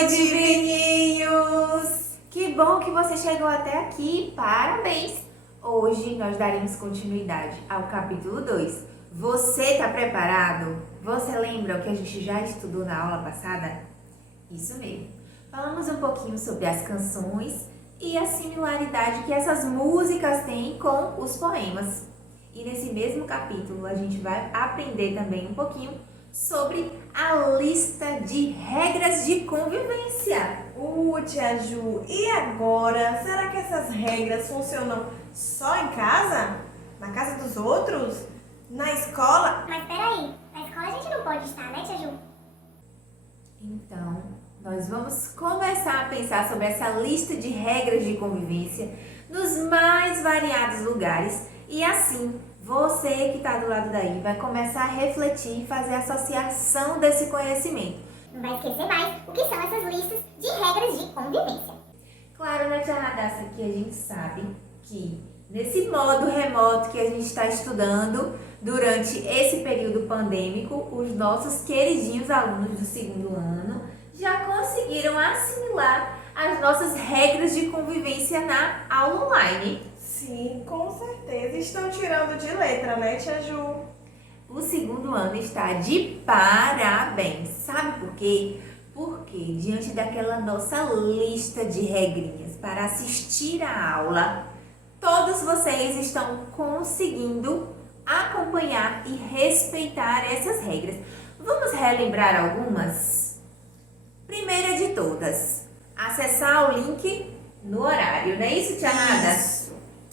noite, Vininhos! Que bom que você chegou até aqui, parabéns! Hoje nós daremos continuidade ao capítulo 2. Você está preparado? Você lembra o que a gente já estudou na aula passada? Isso mesmo. Falamos um pouquinho sobre as canções e a similaridade que essas músicas têm com os poemas. E nesse mesmo capítulo a gente vai aprender também um pouquinho sobre a lista de regras de convivência. Tia Ju, e agora? Será que essas regras funcionam só em casa? Na casa dos outros? Na escola? Mas peraí, na escola a gente não pode estar, né, Tia Ju? Então, nós vamos começar a pensar sobre essa lista de regras de convivência nos mais variados lugares e assim, você que está do lado daí vai começar a refletir e fazer a associação desse conhecimento. Não vai esquecer mais o que são essas listas de regras de convivência. Claro, né, Tia Radassa, que a gente sabe que nesse modo remoto que a gente está estudando durante esse período pandêmico, os nossos queridinhos alunos do segundo ano já conseguiram assimilar as nossas regras de convivência na aula online. Sim, com certeza. Estão tirando de letra, né, Tia Ju? O segundo ano está de parabéns. Sabe por quê? Porque diante daquela nossa lista de regrinhas para assistir a aula, todos vocês estão conseguindo acompanhar e respeitar essas regras. Vamos relembrar algumas? Primeira de todas, acessar o link no horário, não é isso, Tia Nada? Isso.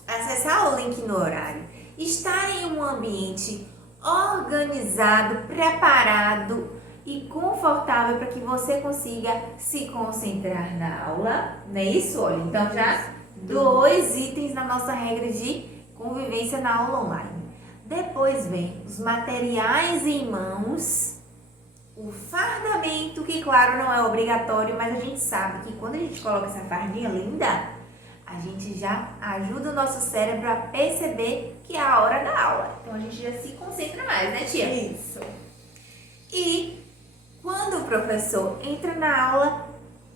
Acessar o link no horário, estar em um ambiente organizado, preparado e confortável para que você consiga se concentrar na aula, não é isso? Olha, então já 2 itens na nossa regra de convivência na aula online. Depois vem os materiais em mãos, o fardamento, que claro não é obrigatório, mas a gente sabe que quando a gente coloca essa fardinha linda, a gente já ajuda o nosso cérebro a perceber que é a hora da aula. Então a gente já se concentra mais, né, tia? Isso. E quando o professor entra na aula,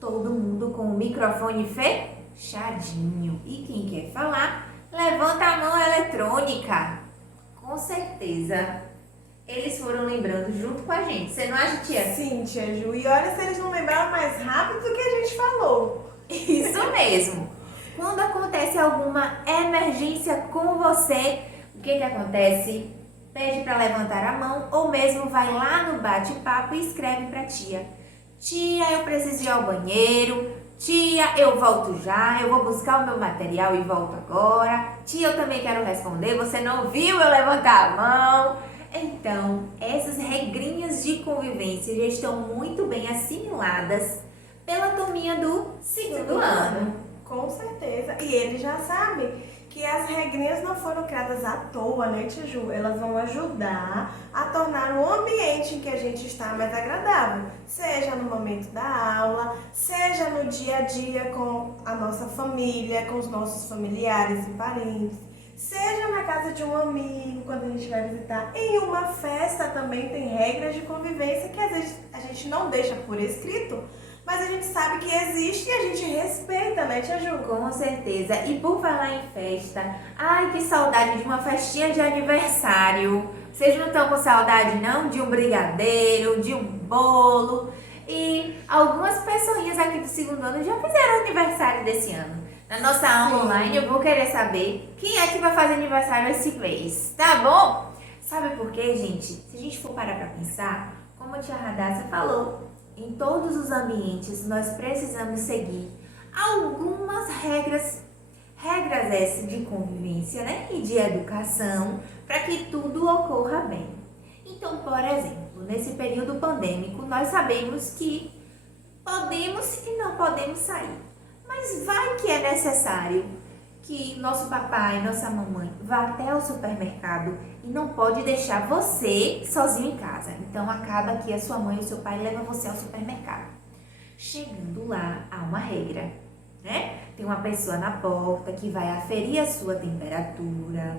todo mundo com o microfone fechadinho. E quem quer falar, levanta a mão eletrônica. Com certeza, eles foram lembrando junto com a gente. Você não acha, tia? Sim, Tia Ju. E olha se eles não lembraram mais rápido do que a gente falou. Isso mesmo. Quando acontece alguma emergência com você, o que acontece? Pede para levantar a mão ou mesmo vai lá no bate-papo e escreve para tia. Tia, eu preciso ir ao banheiro. Tia, eu volto já. Eu vou buscar o meu material e volto agora. Tia, eu também quero responder. Você não viu eu levantar a mão? Então, essas regrinhas de convivência já estão muito bem assimiladas pela turminha do segundo ano. Com certeza. E ele já sabe que as regrinhas não foram criadas à toa, né, Tia Ju? Elas vão ajudar a tornar o ambiente em que a gente está mais agradável. Seja no momento da aula, seja no dia a dia com a nossa família, com os nossos familiares e parentes. Seja na casa de um amigo, quando a gente vai visitar. Em uma festa também tem regras de convivência que às vezes a gente não deixa por escrito, mas a gente sabe que existe e a gente respeita, né, Tia Ju? Com certeza. E por falar em festa, ai que saudade de uma festinha de aniversário. Vocês não estão com saudade não? De um brigadeiro, de um bolo. E algumas pessoinhas aqui do segundo ano já fizeram aniversário desse ano. Na nossa aula online eu vou querer saber quem é que vai fazer aniversário esse mês, tá bom? Sabe por quê, gente? Se a gente for parar pra pensar, como a tia Radassa falou, em todos os ambientes nós precisamos seguir algumas regras essas de convivência, né? E de educação para que tudo ocorra bem. Então, por exemplo, nesse período pandêmico nós sabemos que podemos e não podemos sair. Mas vai que é necessário que nosso papai, nossa mamãe vá até o supermercado e não pode deixar você sozinho em casa. Então acaba que a sua mãe ou seu pai leva você ao supermercado. Chegando lá, há uma regra, né? Tem uma pessoa na porta que vai aferir a sua temperatura,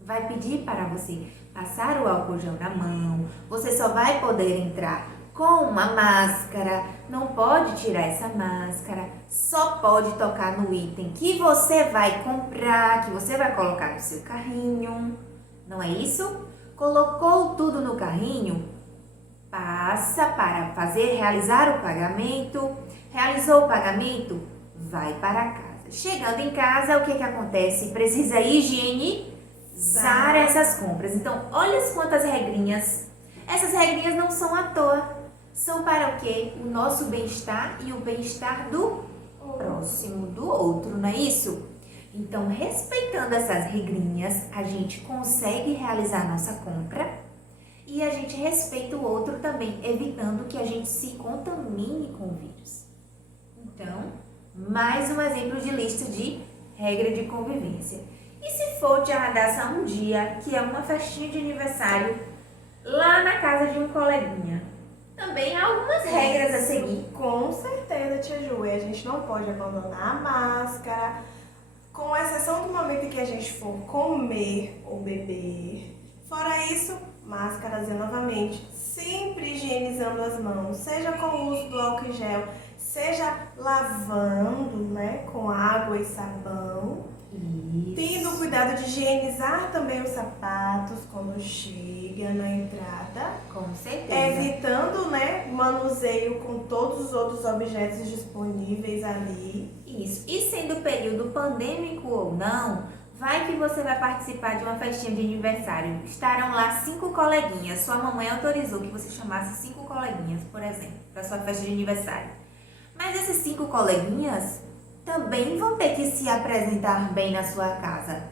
vai pedir para você passar o álcool gel na mão, você só vai poder entrar com uma máscara, não pode tirar essa máscara, só pode tocar no item que você vai comprar, que você vai colocar no seu carrinho, não é isso? Colocou tudo no carrinho, passa para realizar o pagamento, realizou o pagamento, vai para casa. Chegando em casa, o que acontece? Precisa higienizar essas compras. Então, olha quantas regrinhas. Essas regrinhas não são à toa. São para o quê? O nosso bem-estar e o bem-estar do próximo, do outro, não é isso? Então, respeitando essas regrinhas, a gente consegue realizar a nossa compra e a gente respeita o outro também, evitando que a gente se contamine com o vírus. Então, mais um exemplo de lista de regra de convivência. E se for te arradaça um dia, que é uma festinha de aniversário, lá na casa de um coleguinha, também há algumas regras a seguir. Com certeza, tia Ju, e a gente não pode abandonar a máscara, com exceção do momento em que a gente for comer ou beber. Fora isso, máscaras e novamente, sempre higienizando as mãos, seja com o uso do álcool em gel, seja lavando, né, com água e sabão. Isso. Tendo cuidado de higienizar também os sapatos quando chega na entrada. Com certeza. Evitando, né, manuseio com todos os outros objetos disponíveis ali. Isso. E sendo período pandêmico ou não, vai que você vai participar de uma festinha de aniversário. Estarão lá 5 coleguinhas. Sua mamãe autorizou que você chamasse 5 coleguinhas, por exemplo, para sua festa de aniversário. Mas esses 5 coleguinhas também vão ter que se apresentar bem na sua casa.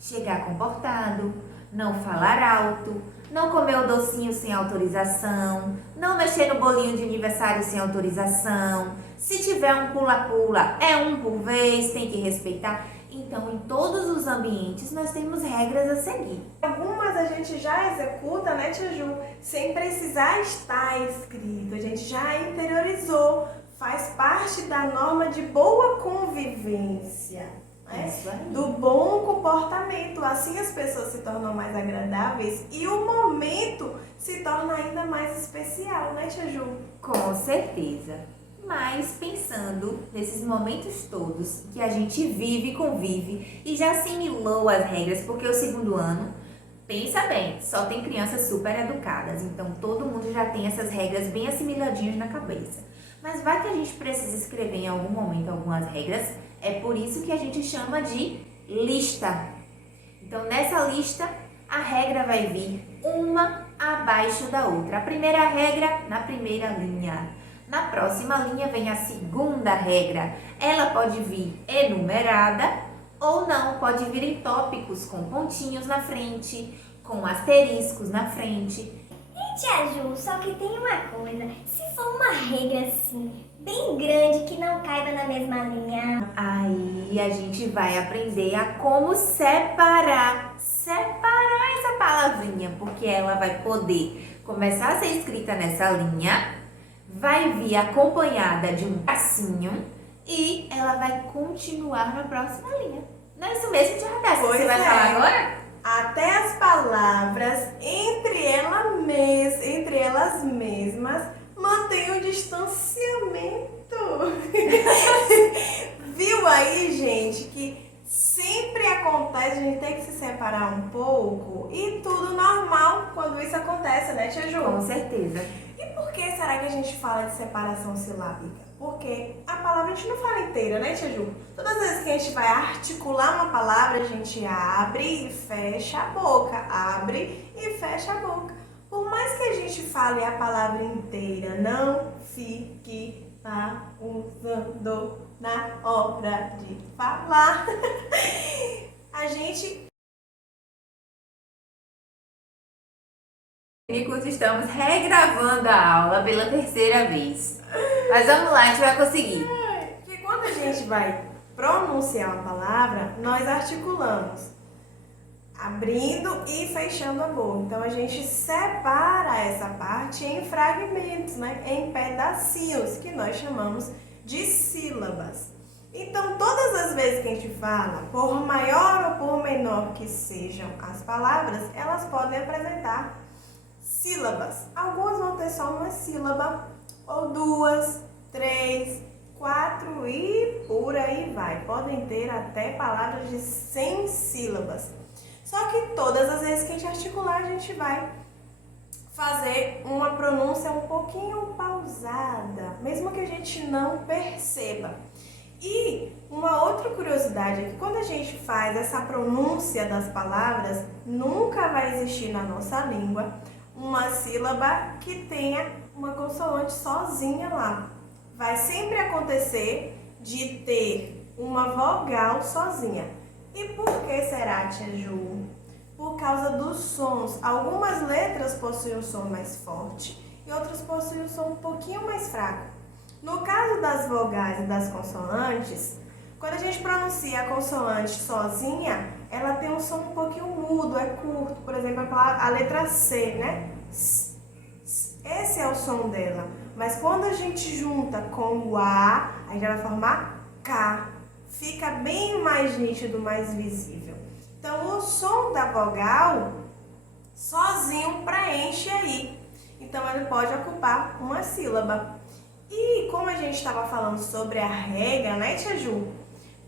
Chegar comportado, não falar alto, não comer o docinho sem autorização, não mexer no bolinho de aniversário sem autorização. Se tiver um pula-pula, é um por vez, tem que respeitar. Então, em todos os ambientes, nós temos regras a seguir. Algumas a gente já executa, né, tia Ju, sem precisar estar escrito. A gente já interiorizou. Faz parte da norma de boa convivência, né? Isso aí. Do bom comportamento. Assim as pessoas se tornam mais agradáveis e o momento se torna ainda mais especial, né, tia Ju? Com certeza. Mas pensando nesses momentos todos que a gente vive e convive e já assimilou as regras, porque o segundo ano, pensa bem, só tem crianças super educadas, então todo mundo já tem essas regras bem assimiladinhas na cabeça. Mas vai que a gente precisa escrever em algum momento algumas regras, é por isso que a gente chama de lista. Então, nessa lista, a regra vai vir uma abaixo da outra. A primeira regra na primeira linha. Na próxima linha vem a segunda regra. Ela pode vir enumerada ou não, pode vir em tópicos com pontinhos na frente, com asteriscos na frente. Tia Ju, só que tem uma coisa, se for uma regra assim, bem grande, que não caiba na mesma linha. Aí a gente vai aprender a como separar essa palavrinha, porque ela vai poder começar a ser escrita nessa linha, vai vir acompanhada de um tracinho e ela vai continuar na próxima linha. Não é isso mesmo, tia Radassa, que Pois você vai é. falar agora? Até as palavras entre elas mesmas mantêm o distanciamento. Viu aí, gente, que sempre acontece, a gente tem que se separar um pouco e tudo normal quando isso acontece, né, tia Ju? Com certeza. E por que será que a gente fala de separação silábica? Porque a palavra a gente não fala inteira, né, tia Ju? Todas as vezes que a gente vai articular uma palavra, a gente abre e fecha a boca, abre e fecha a boca. Por mais que a gente fale a palavra inteira, não fique pausando na hora de falar. A gente... Estamos regravando a aula pela terceira vez. Mas vamos lá, a gente vai conseguir. Porque quando a gente vai pronunciar uma palavra, nós articulamos, abrindo e fechando a boca. Então a gente separa essa parte em fragmentos, né? Em pedacinhos, que nós chamamos de sílabas. Então todas as vezes que a gente fala, por maior ou por menor que sejam as palavras, elas podem apresentar sílabas. Algumas vão ter só uma sílaba, ou 2, 3, 4 e por aí vai. Podem ter até palavras de 100 sílabas. Só que todas as vezes que a gente articular, a gente vai fazer uma pronúncia um pouquinho pausada, mesmo que a gente não perceba. E uma outra curiosidade é que quando a gente faz essa pronúncia das palavras, nunca vai existir na nossa língua uma sílaba que tenha uma consoante sozinha lá. Vai sempre acontecer de ter uma vogal sozinha. E por que será, tia Ju? Por causa dos sons. Algumas letras possuem um som mais forte e outras possuem um som um pouquinho mais fraco. No caso das vogais e das consoantes, quando a gente pronuncia a consoante sozinha, ela tem um som um pouquinho mudo, é curto. Por exemplo, a letra C, né? Esse é o som dela. Mas quando a gente junta com o A, aí já vai formar K. Fica bem mais nítido, mais visível. Então, o som da vogal sozinho preenche aí. Então, ele pode ocupar uma sílaba. E como a gente estava falando sobre a regra, né, tia Ju?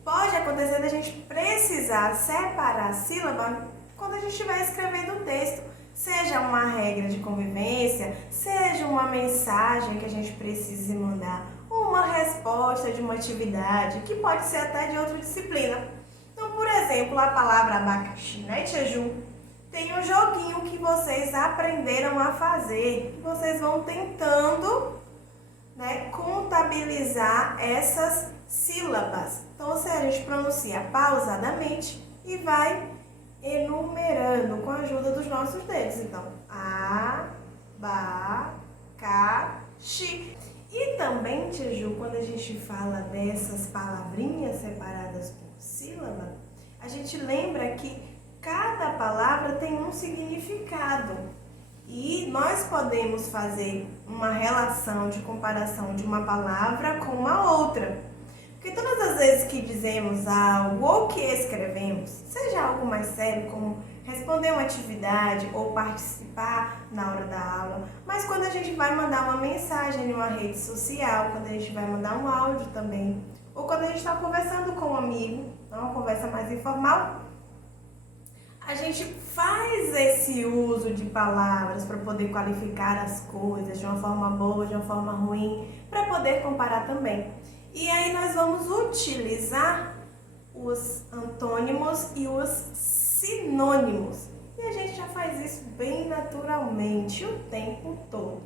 Pode acontecer da gente precisar separar a sílaba quando a gente estiver escrevendo o texto. Seja uma regra de convivência, seja uma mensagem que a gente precise mandar, uma resposta de uma atividade, que pode ser até de outra disciplina. Então, por exemplo, a palavra abacaxi, né, tia Ju? Tem um joguinho que vocês aprenderam a fazer. Vocês vão tentando, né, contabilizar essas sílabas. Então, a gente pronuncia pausadamente e vai enumerando com a ajuda dos nossos dedos. Então, abacaxi. E também, tia Ju, quando a gente fala dessas palavrinhas separadas por sílaba, a gente lembra que cada palavra tem um significado. E nós podemos fazer uma relação de comparação de uma palavra com uma outra. Porque todas as vezes que dizemos algo ou que escrevemos, seja algo mais sério, como responder uma atividade ou participar na hora da aula, mas quando a gente vai mandar uma mensagem em uma rede social, quando a gente vai mandar um áudio também, ou quando a gente está conversando com um amigo, uma conversa mais informal, a gente faz esse uso de palavras para poder qualificar as coisas de uma forma boa, de uma forma ruim, para poder comparar também. E aí nós vamos utilizar os antônimos e os sinônimos. E a gente já faz isso bem naturalmente o tempo todo.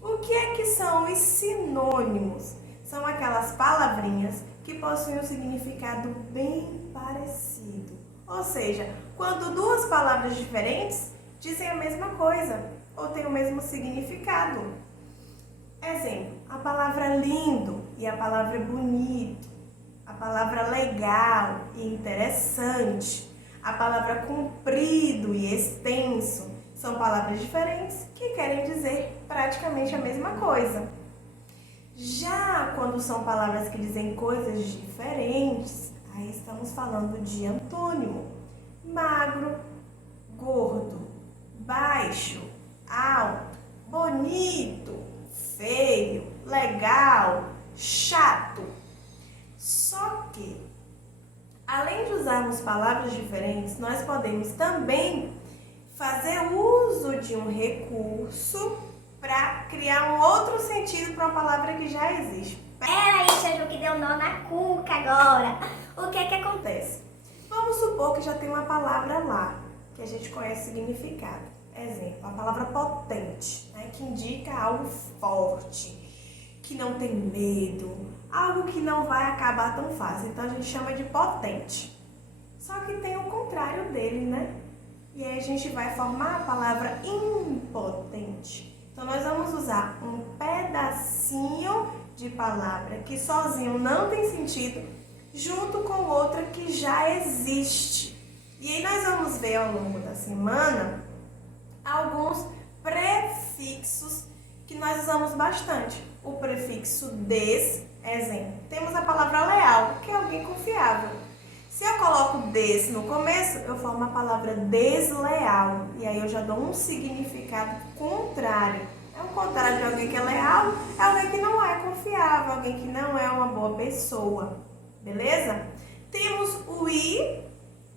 O que é que são os sinônimos? São aquelas palavrinhas que possuem um significado bem parecido. Ou seja, quando duas palavras diferentes dizem a mesma coisa ou têm o mesmo significado. Exemplo, a palavra lindo e a palavra bonito, a palavra legal e interessante, a palavra comprido e extenso, são palavras diferentes que querem dizer praticamente a mesma coisa. Já quando são palavras que dizem coisas diferentes, aí estamos falando de antônimo: magro, gordo, baixo, alto, bonito, feio, legal, chato. Só que, além de usarmos palavras diferentes, nós podemos também fazer uso de um recurso para criar um outro sentido para uma palavra que já existe. Peraí, tia Ju, que deu nó na cuca agora. O que é que acontece? Vamos supor que já tem uma palavra lá, que a gente conhece o significado. Exemplo, a palavra potente, né, que indica algo forte, que não tem medo, algo que não vai acabar tão fácil. Então a gente chama de potente. Só que tem o contrário dele, né? E aí a gente vai formar a palavra impotente. Então nós vamos usar um pedacinho de palavra que sozinho não tem sentido, junto com outra que já existe. E aí nós vamos ver ao longo da semana alguns prefixos que nós usamos bastante. O prefixo des, exemplo, temos a palavra leal, que é alguém confiável. Se eu coloco des no começo, eu formo a palavra desleal. E aí eu já dou um significado contrário. É o contrário de alguém que é leal, é alguém que não é confiável, alguém que não é uma boa pessoa. Beleza? Temos o i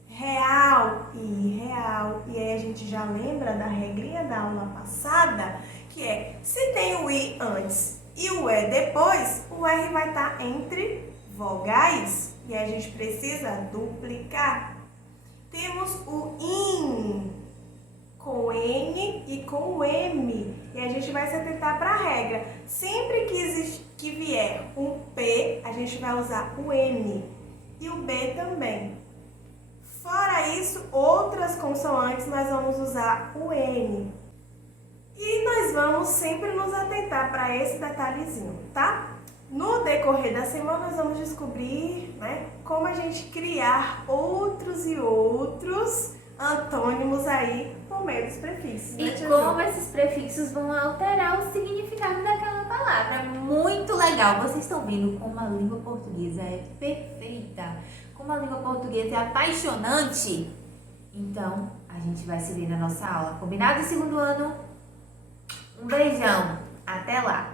real e irreal. E aí a gente já lembra da regrinha da aula passada, que é, se tem o i antes e o e depois, o r vai estar entre vogais. E aí a gente precisa duplicar. Temos o in, com N e com M. E a gente vai se atentar para a regra. Sempre que vier um P, a gente vai usar o N. E o B também. Fora isso, outras consoantes nós vamos usar o N. E nós vamos sempre nos atentar para esse detalhezinho, tá? No decorrer da semana nós vamos descobrir, né, como a gente criar outros e outros antônimos aí por meio dos prefixos. E né, tia como Ju? esses prefixos vão alterar o significado daquela palavra. É muito legal. Vocês estão vendo como a língua portuguesa é perfeita, como a língua portuguesa é apaixonante. Então, a gente vai se ver na nossa aula. Combinado, segundo ano? Um beijão. Até lá.